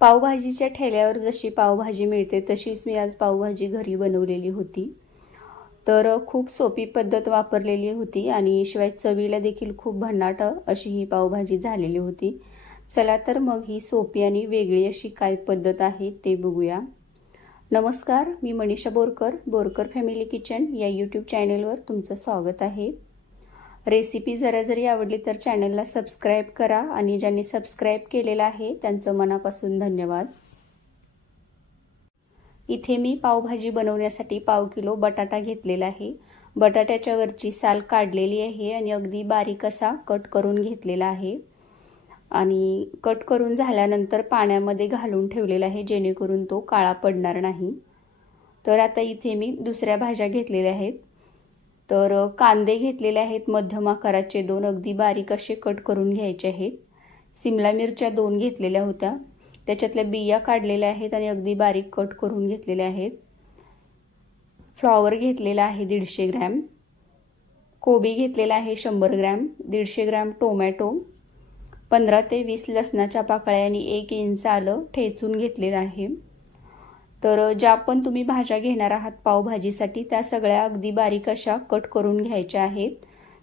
पावभाजीच्या ठेल्यावर जशी पावभाजी मिळते तशीच मी आज पावभाजी घरी बनवलेली होती. तर खूप सोपी पद्धत वापरलेली होती आणि शिवाय चवीला देखील खूप भन्नाट अशी ही पावभाजी झालेली होती. चला तर मग ही सोपी आणि वेगळी अशी काय पद्धत आहे ते बघूया. नमस्कार मी मनीषा बोरकर बोरकर फॅमिली किचन या यूट्यूब चॅनेलवर तुमचं स्वागत आहे. रेसिपी जरा जरी आवडली तर चॅनलला सबस्क्राईब करा आणि ज्यांनी सबस्क्राईब केलेलं आहे त्यांचं मनापासून धन्यवाद. इथे मी पावभाजी बनवण्यासाठी पाव किलो बटाटा घेतलेला आहे. बटाट्याच्या वरची साल काढलेली आहे आणि अगदी बारीक असा कट करून घेतलेला आहे. आणि कट करून झाल्यानंतर पाण्यामध्ये घालून ठेवलेला आहे जेणेकरून तो काळा पडणार नाही. तर आता इथे मी दुसऱ्या भाज्या घेतलेल्या आहेत. तर कांदे घेतलेले आहेत मध्यम आकाराचे दोन अगदी बारीक असे कट करून घ्यायचे आहेत. सिमला मिरच्या दोन घेतलेल्या होत्या. त्याच्यातल्या बिया काढलेल्या आहेत आणि अगदी बारीक कट करून घेतलेल्या आहेत. फ्लॉवर घेतलेला आहे दीडशे ग्रॅम. कोबी घेतलेला आहे शंभर ग्रॅम दीडशे ग्रॅम टोमॅटो. पंधरा ते वीस लसणाच्या पाकळ्या आणि एक इंच आलं ठेचून घेतलेलं आहे. तर ज्या पण तुम्ही भाज्या घेणार आहात पावभाजीसाठी त्या सगळ्या अगदी बारीक अशा कट करून घ्यायच्या आहेत.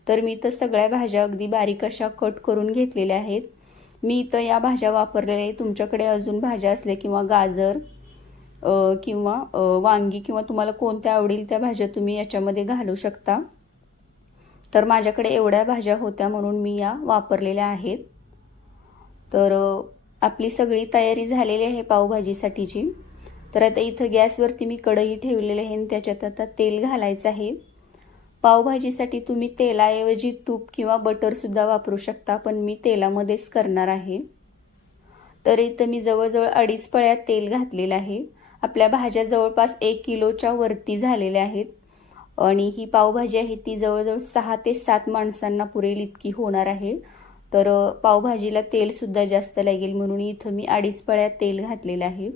तर मी तर सगळ्या भाज्या अगदी बारीक अशा कट करून घेतलेल्या आहेत. मी इथं या भाज्या वापरलेल्या आहेत. तुमच्याकडे अजून भाज्या असल्या किंवा गाजर किंवा वांगी किंवा तुम्हाला कोणत्या आवडील त्या भाज्या तुम्ही याच्यामध्ये घालू शकता. तर माझ्याकडे एवढ्या भाज्या होत्या म्हणून मी या वापरलेल्या आहेत. तर आपली सगळी तयारी झालेली आहे पावभाजीसाठीची. तर आता इथं गॅसवरती मी कढई ठेवलेली आहे आणि त्याच्यात आता तेल घालायचं आहे. पावभाजीसाठी तुम्ही तेलाऐवजी तूप किंवा बटरसुद्धा वापरू शकता पण मी तेलामध्येच करणार आहे. तर इथं मी जवळजवळ अडीच पळ्यात तेल घातलेलं आहे. आपल्या भाज्या जवळपास एक किलोच्या वरती झालेल्या आहेत. आणि ही पावभाजी आहे ती जवळजवळ सहा ते सात माणसांना पुरेल इतकी होणार आहे. तर पावभाजीला तेलसुद्धा जास्त लागेल म्हणून इथं मी अडीच पळ्यात तेल घातलेलं आहे.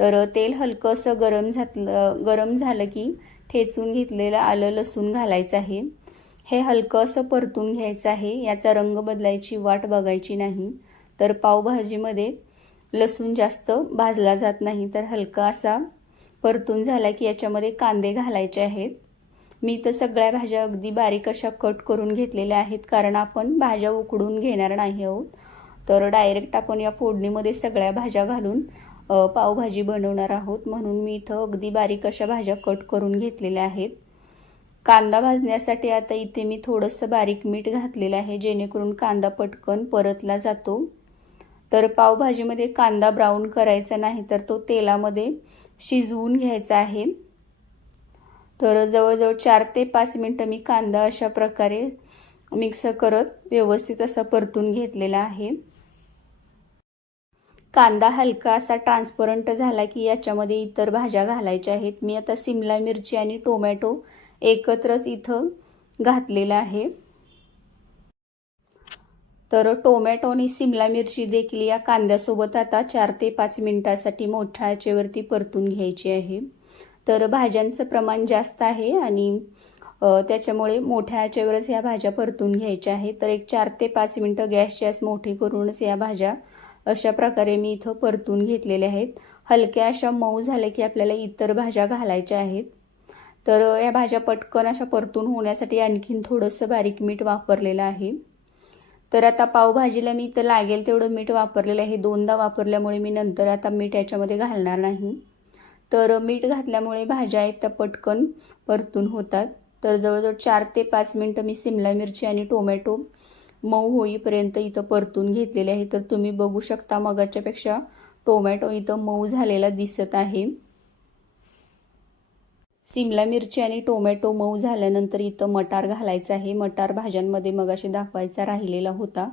तर तेल हलकंसं गरम झालं गरम झालं की ठेचून घेतलेलं आलं लसूण घालायचं आहे. हे हलकं असं परतून घ्यायचं आहे. याचा रंग बदलायची वाट बघायची नाही. तर पावभाजीमध्ये लसूण जास्त भाजला जात नाही तर हलका असा परतून झाला की याच्यामध्ये कांदे घालायचे आहेत. मी तर सगळ्या भाज्या अगदी बारीक अशा कट करून घेतलेल्या आहेत कारण आपण भाज्या उकडून घेणार नाही आहोत. तर डायरेक्ट आपण या फोडणीमध्ये सगळ्या भाज्या घालून पावभाजी बनवणार आहोत. म्हणून मी इथं अगदी बारीक अशा भाज्या कट करून घेतलेल्या आहेत. कांदा भाजण्यासाठी आता इथे मी थोडंसं बारीक मीठ घातलेलं आहे जेणेकरून कांदा पटकन परतला जातो. तर पावभाजीमध्ये कांदा ब्राऊन करायचा नाही तर तो तेलामध्ये शिजवून घ्यायचा आहे. तर जवळजवळ चार ते पाच मिनटं मी कांदा अशा प्रकारे मिक्स करत व्यवस्थित असा परतून घेतलेला आहे. कांदा हलका असा ट्रान्सपरंट झाला की याच्यामध्ये इतर भाज्या घालायच्या आहेत. मी आता सिमला मिरची आणि टोमॅटो एकत्रच इथं घातलेला आहे. तर टोमॅटो आणि सिमला मिरची देखील या कांद्यासोबत आता चार ते पाच मिनिटासाठी मोठ्या आचेवरती परतून घ्यायची आहे. तर भाज्यांचं प्रमाण जास्त आहे आणि त्याच्यामुळे मोठ्या आचेवरच या भाज्या परतून घ्यायच्या आहेत. तर एक चार ते पाच मिनटं गॅस गॅस मोठी करूनच या भाज्या अशा प्रकारे मी इथं परतून घेतलेले आहेत. हलक्या अशा मऊ झाल्या की आपल्याला इतर भाज्या घालायच्या आहेत. तर या भाज्या पटकन अशा परतून होण्यासाठी आणखीन थोडंसं बारीक मीठ वापरलेलं आहे. तर आता पावभाजीला मी इथं लागेल तेवढं मीठ वापरलेलं आहे. दोनदा वापरल्यामुळे मी नंतर आता मीठ याच्यामध्ये घालणार नाही. तर मीठ घातल्यामुळे भाज्या आहेत त्या पटकन परतून होतात. तर जवळजवळ चार ते पाच मिनटं मी सिमला मिरची आणि टोमॅटो मऊ होईपर्यंत इथं परतून घेतलेले आहे. तर तुम्ही बघू शकता मगाच्यापेक्षा टोमॅटो इथं मऊ झालेला दिसत आहे. सिमला मिरची आणि टोमॅटो मऊ झाल्यानंतर इथं मटार घालायचं आहे. मटार भाज्यांमध्ये मगाशी दाखवायचा राहिलेला होता.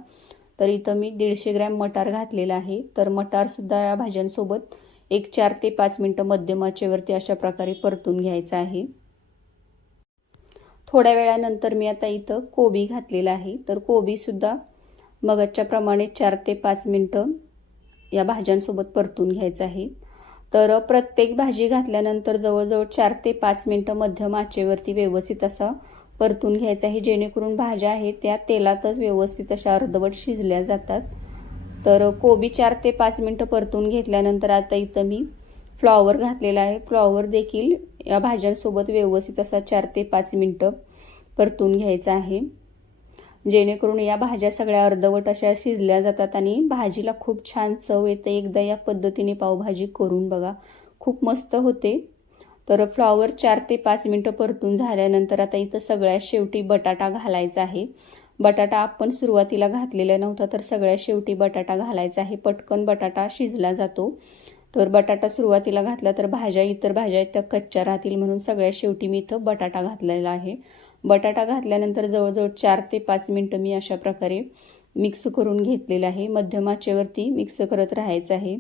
तर इथं मी दीडशे ग्रॅम मटार घातलेला आहे. तर मटारसुद्धा या भाज्यांसोबत एक चार ते पाच मिनटं मध्यमाचेवरती अशा प्रकारे परतून घ्यायचं आहे. थोड्या वेळानंतर मी आता इथं कोबी घातलेला आहे. तर कोबीसुद्धा मगच्या प्रमाणे चार ते पाच मिनटं या भाज्यांसोबत परतून घ्यायचं आहे. तर प्रत्येक भाजी घातल्यानंतर जवळजवळ चार ते पाच मिनटं मध्यम आचेवरती व्यवस्थित असा परतून घ्यायचा आहे. जेणेकरून भाज्या आहेत त्या तेलातच व्यवस्थित अशा अर्धवट शिजल्या जातात. तर कोबी चार ते पाच मिनटं परतून घेतल्यानंतर आता इथं मी फ्लॉवर घातलेला आहे. फ्लॉवर देखील या भाज्यांसोबत व्यवस्थित असा चार ते पाच मिनटं परतून घ्यायचा आहे. जेणेकरून या भाज्या सगळ्या अर्धवट अशा शिजल्या जातात आणि भाजीला खूप छान चव येते. एकदा या पद्धतीने पावभाजी करून बघा. खूप मस्त होते. तर फ्लॉवर चार ते पाच मिनटं परतून झाल्यानंतर आता इथं सगळ्यात शेवटी बटाटा घालायचा आहे. बटाटा आपण सुरुवातीला घातलेला नव्हता तर सगळ्यात शेवटी बटाटा घालायचा आहे. पटकन बटाटा शिजला जातो. तर बटाटा सुरुवातीला घातला तर भाज्या इतर भाज्या आहेत त्या कच्च्या राहतील म्हणून सगळ्यात शेवटी मी इथं बटाटा घातलेला आहे. बटाटा घातल्यानंतर जवळजवळ चार ते पाच मिनटं मी अशा प्रकारे मिक्स करून घेतलेलं आहे. मध्यम आचेवरती मिक्स करत राहायचं आहे.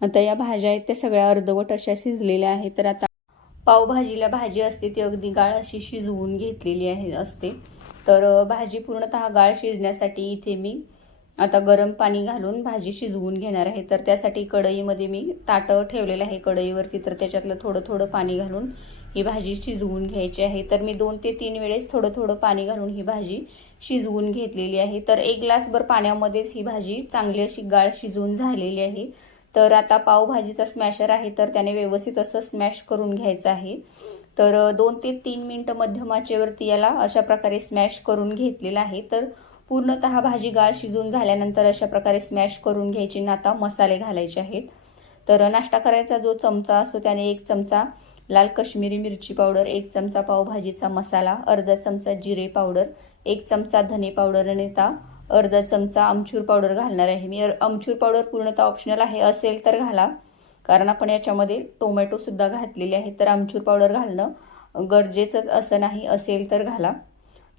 आता या भाज्या आहेत त्या सगळ्या अर्धवट अशा शिजलेल्या आहेत. तर आता पावभाजीला भाजी असते ती अगदी गाळ अशी शिजवून घेतलेली आहे असते. तर भाजी पूर्णतः गाळ शिजण्यासाठी इथे मी आता गरम पाणी घालून भाजी शिजवून घेणार आहे. तर त्यासाठी कढईमध्ये मी ताटं ठेवलेलं आहे. कढईवरती तर त्याच्यातलं थोडं थोडं पाणी घालून ही भाजी शिजवून घ्यायची आहे. तर मी दोन ते तीन वेळेस थोडं थोडं पाणी घालून ही भाजी शिजवून घेतलेली आहे. तर एक ग्लासभर पाण्यामध्येच ही भाजी चांगली अशी गाळ शिजवून झालेली आहे. तर आता पावभाजीचा स्मॅशर आहे. तर त्याने व्यवस्थित असं स्मॅश करून घ्यायचं आहे. तर दोन ते तीन मिनटं मध्यमाचेवरती याला अशा प्रकारे स्मॅश करून घेतलेला आहे. तर पूर्णतः भाजी गाळ शिजून झाल्यानंतर अशा प्रकारे स्मॅश करून घ्यायची ना आता मसाले घालायचे आहेत. तर नाश्ता करायचा जो चमचा असतो त्याने एक चमचा लाल कश्मीरी मिरची पावडर एक चमचा पावभाजीचा मसाला अर्धा चमचा जिरे पावडर एक चमचा धने पावडर आणि अर्धा चमचा आमचूर पावडर घालणार आहे. मी आमचूर पावडर पूर्णतः ऑप्शनल आहे असेल तर घाला. कारण आपण याच्यामध्ये टोमॅटोसुद्धा घातलेले आहे तर आमचूर पावडर घालणं गरजेचंच असं नाही असेल तर घाला.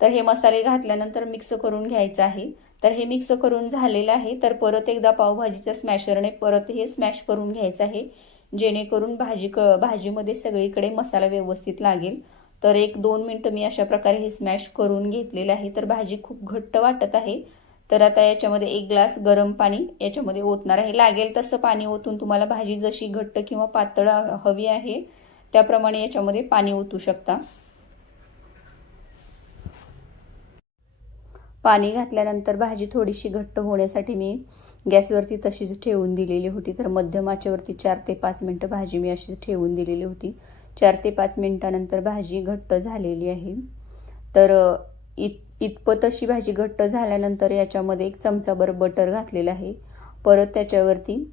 तर हे मसाले घातल्यानंतर मिक्स करून घ्यायचं आहे. तर हे मिक्स करून झालेलं आहे. तर परत एकदा पावभाजीच्या स्मॅशरने परत हे स्मॅश करून घ्यायचं आहे. जेणेकरून भाजी क भाजीमध्ये सगळीकडे मसाला व्यवस्थित लागेल. तर एक दोन मिनटं मी अशा प्रकारे हे स्मॅश करून घेतलेलं आहे. तर भाजी खूप घट्ट वाटत आहे. तर आता याच्यामध्ये एक ग्लास गरम पाणी याच्यामध्ये ओतणार आहे. लागेल तसं पाणी ओतून तुम्हाला भाजी जशी घट्ट किंवा पातळ हवी आहे त्याप्रमाणे याच्यामध्ये पाणी ओतू शकता. पाणी घातल्यानंतर भाजी थोडीशी घट्ट होण्यासाठी मी गॅसवरती तशीच ठेवून दिलेली होती. तर मध्यम आचेवरती चार ते पाच मिनटं भाजी मी अशी ठेवून दिलेली होती. चार ते पाच मिनटानंतर भाजी घट्ट झालेली आहे. तर इत इतपत अशी भाजी घट्ट झाल्यानंतर याच्यामध्ये एक चमचाभर बटर घातलेलं आहे. परत त्याच्यावरती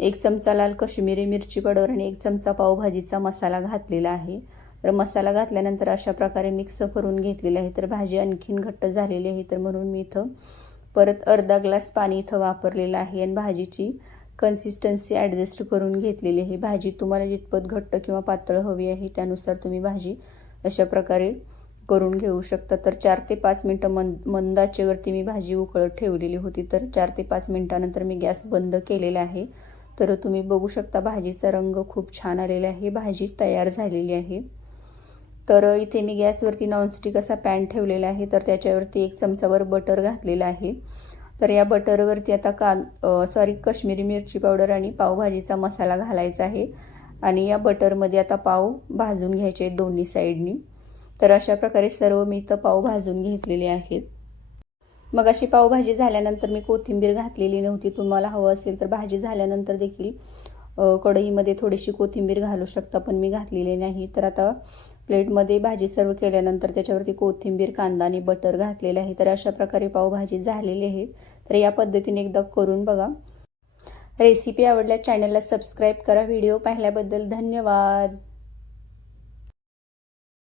एक चमचा लाल कश्मीरी मिरची पावडर आणि एक चमचा पावभाजीचा मसाला घातलेला आहे. तर मसाला घातल्यानंतर अशा प्रकारे मिक्स करून घेतलेली आहे. तर भाजी आणखीन घट्ट झालेली आहे. तर म्हणून मी इथं परत अर्धा ग्लास पाणी इथं वापरलेलं आहे आणि भाजीची कन्सिस्टन्सी ॲडजस्ट करून घेतलेली आहे. भाजी तुम्हाला जितपत घट्ट किंवा पातळ हवी आहे त्यानुसार तुम्ही भाजी अशा प्रकारे करून घेऊ शकता. तर चार ते पाच मिनटं मंद मंदाचेवरती मी भाजी उकळत ठेवलेली होती. तर चार ते पाच मिनटानंतर मी गॅस बंद केलेला आहे. तर तुम्ही बघू शकता भाजीचा रंग खूप छान आलेला आहे. भाजी तयार झालेली आहे. तर इथे मी गॅसवरती नॉनस्टिक असा पॅन ठेवलेला आहे तर त्याच्यावरती एक चमचावर बटर घातलेला आहे. तर या बटरवरती आता कान सॉरी कश्मीरी मिरची पावडर आणि पावभाजीचा मसाला घालायचा आहे. आणि या बटरमध्ये आता पाव भाजून घ्यायचे दोन्ही साईडनी. तर अशा प्रकारे सर्व मी इथं पाव भाजून घेतलेले आहेत. मग अशी पावभाजी झाल्यानंतर मी कोथिंबीर घातलेली नव्हती. तुम्हाला हवं असेल तर भाजी झाल्यानंतर देखील कढईमध्ये थोडीशी कोथिंबीर घालू शकता पण मी घातलेली नाही. तर आता प्लेटमध्ये भाजी सर्व केल्यानंतर त्याच्यावरती कोथिंबीर कांदा आणि बटर घातलेलं आहे. तर अशा प्रकारे पावभाजी झालेली आहे. तर या पद्धतीने एकदा करून बघा. रेसिपी आवडल्या चॅनलला सबस्क्राईब करा. व्हिडिओ पाहिल्याबद्दल धन्यवाद.